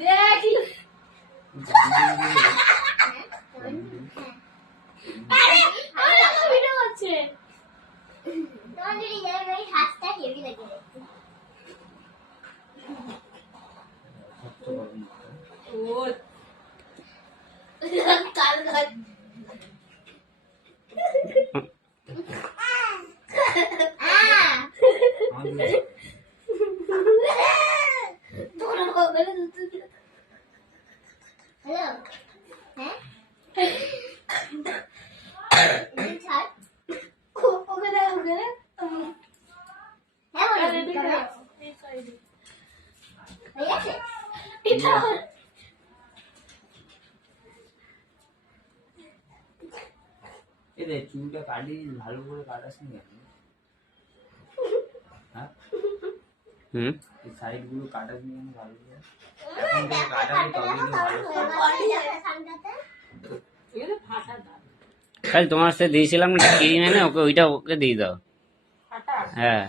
দেখি আরে আমার ভিডিও হচ্ছে তোমার যদি এই হাতটা হেভি লাগে ও কাল কাল চুলটা কাটি ভালো করে কাটাস নি হ্যাঁ সাইড গুলো কাটাস নি ভালো করে এখন থেকে কাটালে তবেই তো ভালো কাল তোমার সাথে দিয়েছিলাম না ক্রিম এনে ওকে ওইটা ওকে দিয়ে দাও হ্যাঁ